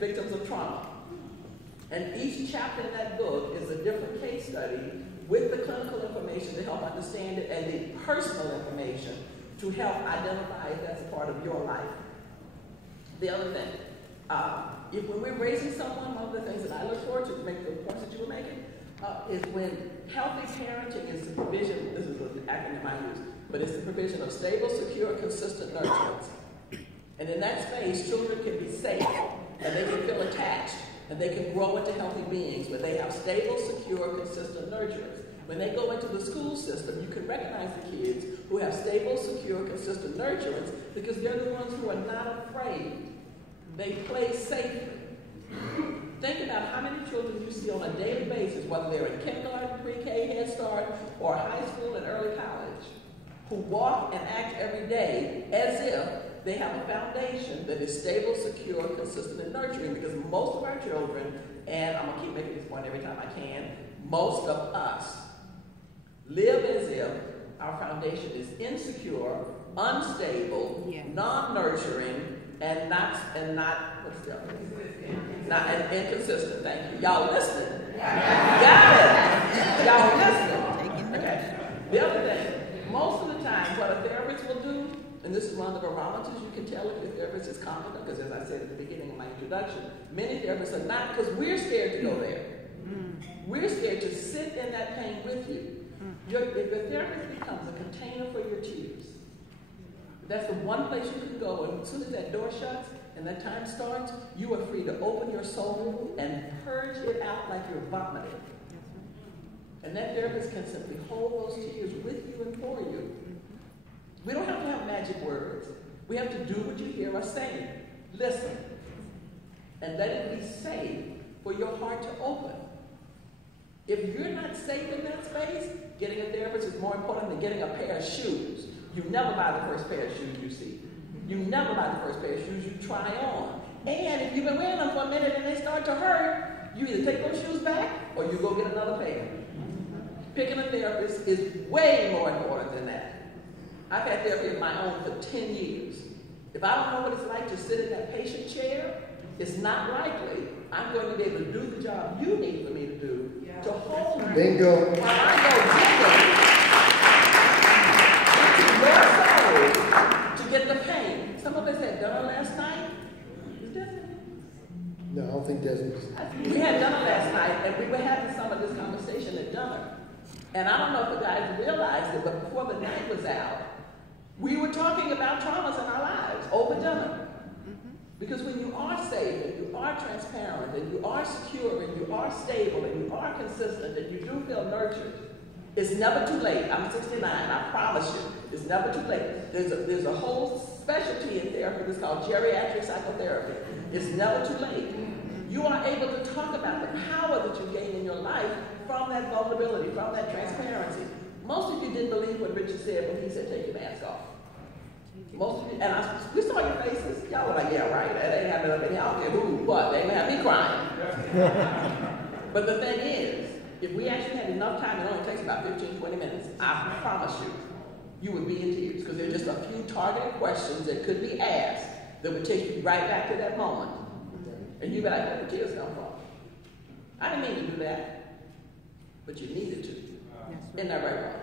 victims of trauma. And each chapter in that book is a different case study with the clinical information to help understand it and the personal information to help identify if that's a part of your life. The other thing, when we're raising someone, one of the things that I look forward to make the points that you were making, is when healthy parenting is the provision, this is an acronym I use, but it's the provision of stable, secure, consistent nurturance. And in that space, children can be safe, and they can feel attached, and they can grow into healthy beings where they have stable, secure, consistent nurturance. When they go into the school system, you can recognize the kids who have stable, secure, consistent nurturance because they're the ones who are not afraid. They play safely. Think about how many children you see on a daily basis, whether they're in kindergarten, pre-K, Head Start, or high school and early college, who walk and act every day as if they have a foundation that is stable, secure, consistent, and nurturing, because most of our children, and I'm going to keep making this point every time I can, most of us live as if our foundation is insecure, unstable, non-nurturing, and inconsistent. Thank you. Y'all listening? Got it. Y'all listening? Okay. The other thing, most of the time, what a therapist will do, and this is one of the barometers you can tell if your therapist is competent, because as I said at the beginning of my introduction, many therapists are not, because we're scared to go there. We're scared to sit in that pain with you. If your therapist becomes a container for your tears, that's the one place you can go, and as soon as that door shuts and that time starts, you are free to open your soul and purge it out like you're vomiting. And that therapist can simply hold those tears with you and for you. We don't have to have magic words. We have to do what you hear us saying. Listen. And let it be safe for your heart to open. If you're not safe in that space, getting a therapist is more important than getting a pair of shoes. You never buy the first pair of shoes you see. You never buy the first pair of shoes you try on. And if you've been wearing them for a minute and they start to hurt, you either take those shoes back or you go get another pair. Picking a therapist is way more important than that. I've had therapy of my own for 10 years. If I don't know what it's like to sit in that patient chair, it's not likely I'm going to be able to do the job you need for me to do to hold you. Bingo. While I go into your soul to get the pain. Some of us had dinner last night. Is this it? No, I don't think that's it. We had dinner last night, and we were having some of this conversation at dinner. And I don't know if the guys realized it, but before the night was out, we were talking about traumas in our lives over dinner. Because when you are safe, and you are transparent, and you are secure, and you are stable, and you are consistent, and you do feel nurtured, it's never too late. I'm 69, I promise you, it's never too late. There's a whole specialty in therapy that's called geriatric psychotherapy. It's never too late. You are able to talk about the power that you gain in your life from that vulnerability, from that transparency. Most of you didn't believe what Richard said when he said, take your mask off. Most of you, and we saw your faces. Y'all were like, yeah, right. That ain't happening up in here. I don't care who, what. They ain't gonna have me crying. But the thing is, if we actually had enough time, it only takes about 15, 20 minutes, I promise you, you would be in tears. Because there are just a few targeted questions that could be asked that would take you right back to that moment. And you'd be like, where did the tears come from? I didn't mean to do that. But you needed to. Isn't that right?